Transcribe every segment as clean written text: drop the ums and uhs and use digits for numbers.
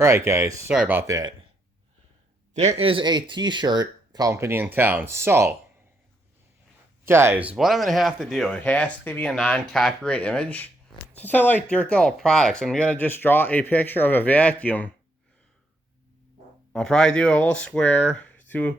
Alright guys, sorry about that. There is a t-shirt company in town. So, guys, what I'm going to have to do, it has to be a non-copyright image. Since I like Dirt Devil products, I'm going to just draw a picture of a vacuum. I'll probably do a little square to...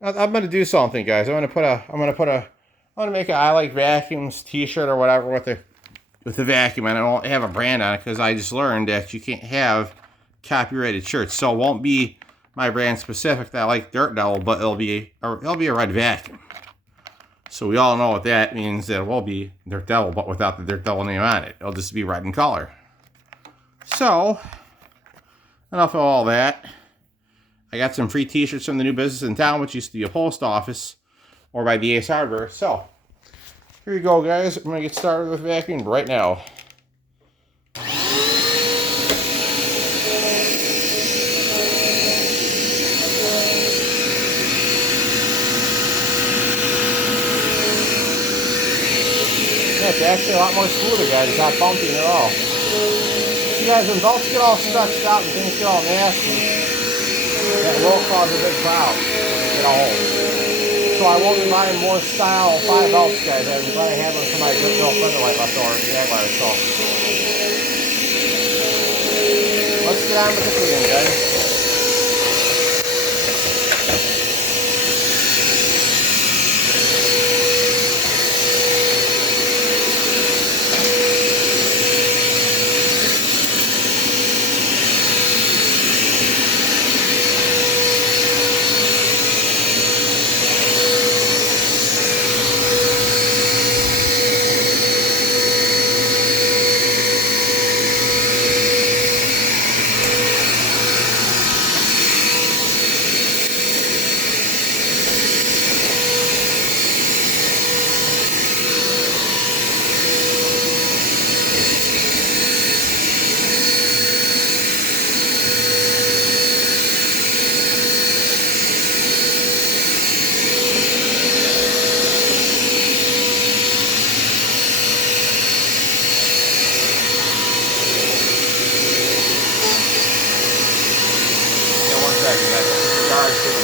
I'm going to do something, guys. I'm going to make an I Like Vacuums t-shirt or whatever with the vacuum. And I don't have a brand on it because I just learned that you can't have copyrighted shirts. So it won't be my brand specific that I like Dirt Devil, but it'll be a red vacuum. So we all know what that means. That it will be Dirt Devil, but without the Dirt Devil name on it. It'll just be red in color. So, enough of all that. I got some free t-shirts from the new business in town, which used to be a post office, or by the Ace Hardware. So, here you go, guys. I'm going to get started with vacuuming right now. Yeah, it's actually a lot more smoother, guys. It's not bumping at all. You guys, when belts get all stretched out and things get all nasty, that will cause a big crowd when they get old. So I won't be buying more style 5 belts, guys. I'm probably having some of my good little Featherlight left over in Jaguar. So let's get on with the cleaning, guys.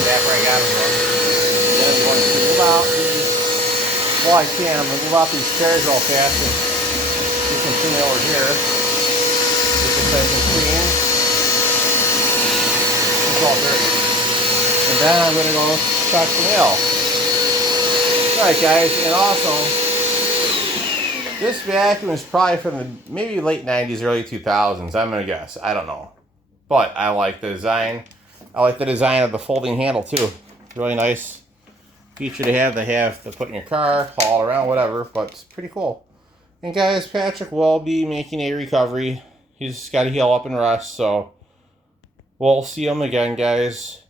Back where I got them from. Then I'm going to move out these, well I can, I'm going to move out these chairs real fast and get some clean over here. Get this nice and clean. It's all dirty. And then I'm going to go check the mail. Alright guys, and also, this vacuum is probably from the maybe late 90s, early 2000s, I'm going to guess. I don't know. But I like the design. I like the design of the folding handle too. Really nice feature to have. They have to put in your car, haul around, whatever, but it's pretty cool. And guys, Patrick will be making a recovery. He's got to heal up and rest, so we'll see him again, guys.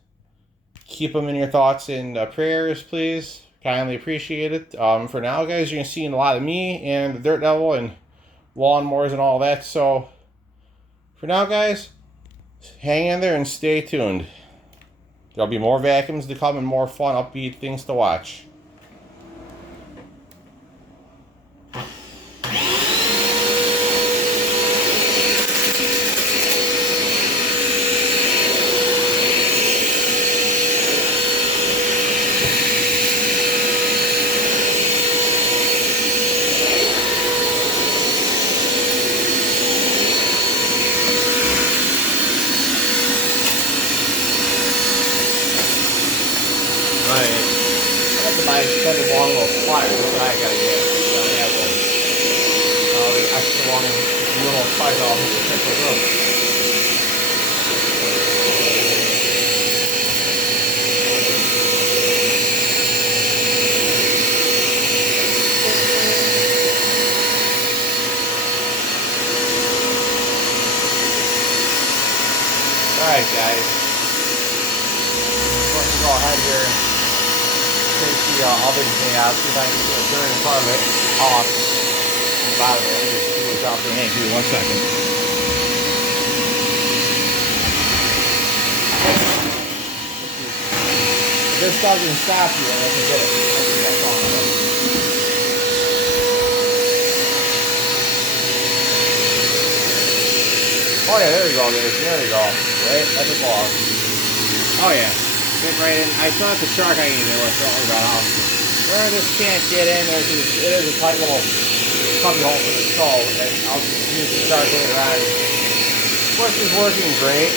Keep him in your thoughts and prayers, please. Kindly appreciate it. For now, guys, you're going to see a lot of me and the Dirt Devil and lawnmowers and all that. So for now, guys, hang in there and stay tuned. There'll be more vacuums to come and more fun, upbeat things to watch. I have to buy extended long little pliers. That's what I gotta get. I don't have one. The extra long little pliers I'll have to pick those up. Alright guys. Let's go ahead here. Take the oven thing out, see if I can get the dirt in front of it off from the bottom of it. Let me just do this off the hand. Give me 1 second. If this doesn't stop you, then I can get it. That's all I'm doing. Oh yeah, there we go, guys. There we go. Right at the ball. Oh yeah. Fit right in. I thought the shark I needed was something about where this can't get in. It is a tight little cubby hole for the skull, and I'll just use the shark later on. Which is working great.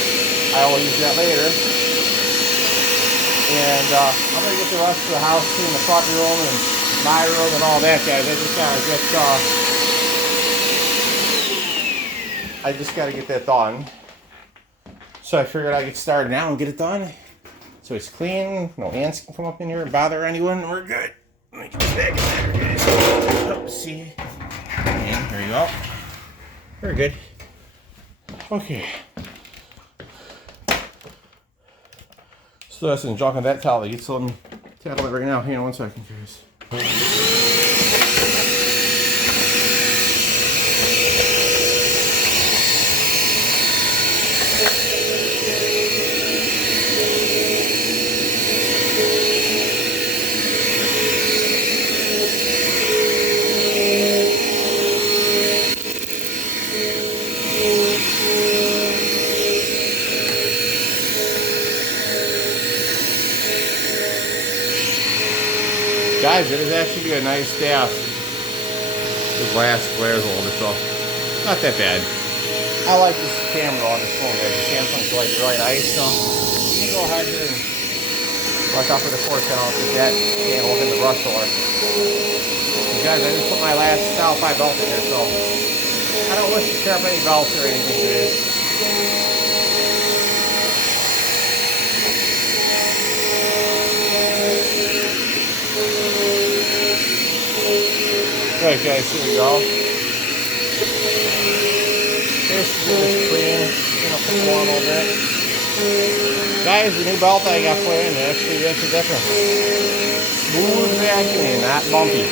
I will use that later. And I'm gonna get the rest of the house clean, the front room and my room and all that, guys. I just gotta get that done. So I figured I'd get started now and get it done. So it's clean, no ants can come up in here and bother anyone. We're good. Let me get this back in there, guys. Oh, see. And there you go. Very good. Okay. So that's in junk on that towel. I get some tackle it right now. Hang on one second, guys. Guys, it is actually a nice staff. The glass glares a little bit, so not that bad. I like this camera on this phone, guys. The Samsung's like really nice, so you can go ahead and watch out for the cord channel if that can't look in the brush roller. Guys, I just put my last Style 5 belt in there, so I don't wish to tear up any belts or anything today. Alright guys, here we go. Here's the clean up the floor a little bit. Guys, the new belt I got put in actually makes a difference. Smooth vacuuming, not bumpy.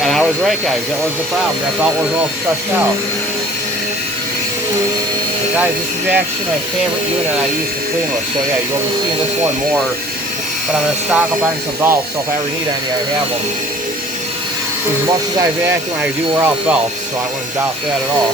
And I was right, guys, that was the problem. That belt was all stretched out. But guys, this is actually my favorite unit I use to clean with. So yeah, you'll be seeing this one more. But I'm going to stock up on some belts, so if I ever need any, I have them. As much as I vacuum, I do wear out belts, so I wouldn't doubt that at all.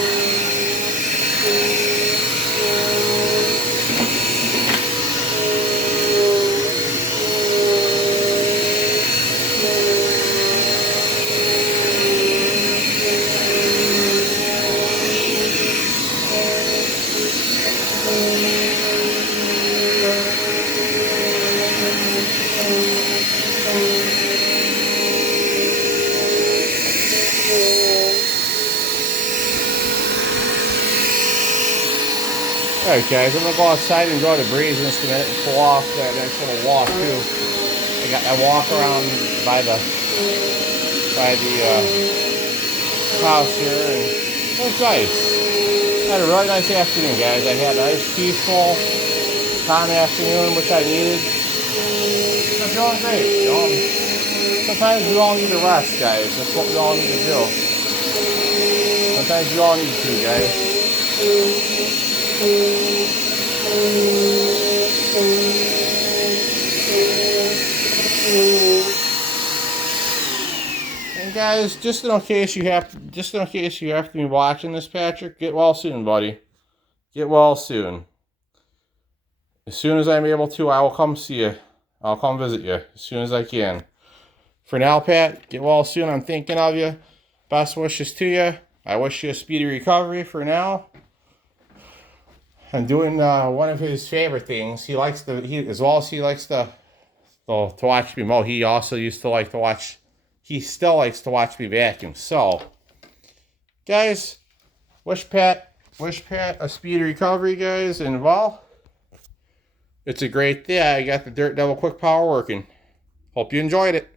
Alright guys, I'm going to go outside and enjoy the breeze in just a minute and pull off that nice little walk too. I walk around by the house here and it was nice. I had a really nice afternoon, guys. I had a nice peaceful calm afternoon, which I needed. I'm feeling great. You know? Sometimes we all need to rest, guys. That's what we all need to do. Sometimes we all need to, guys. And guys, just in case you have to be watching this, Patrick, get well soon, buddy. Get well soon. As soon as I'm able to, I will come see you. I'll come visit you as soon as I can. For now, Pat, get well soon. I'm thinking of you. Best wishes to you. I wish you a speedy recovery for now. I'm doing one of his favorite things. He likes to watch me mow. He also used to like to watch. He still likes to watch me vacuum. So, guys, wish Pat a speedy recovery, guys. And well, it's a great day. I got the Dirt Devil Quick Power working. Hope you enjoyed it.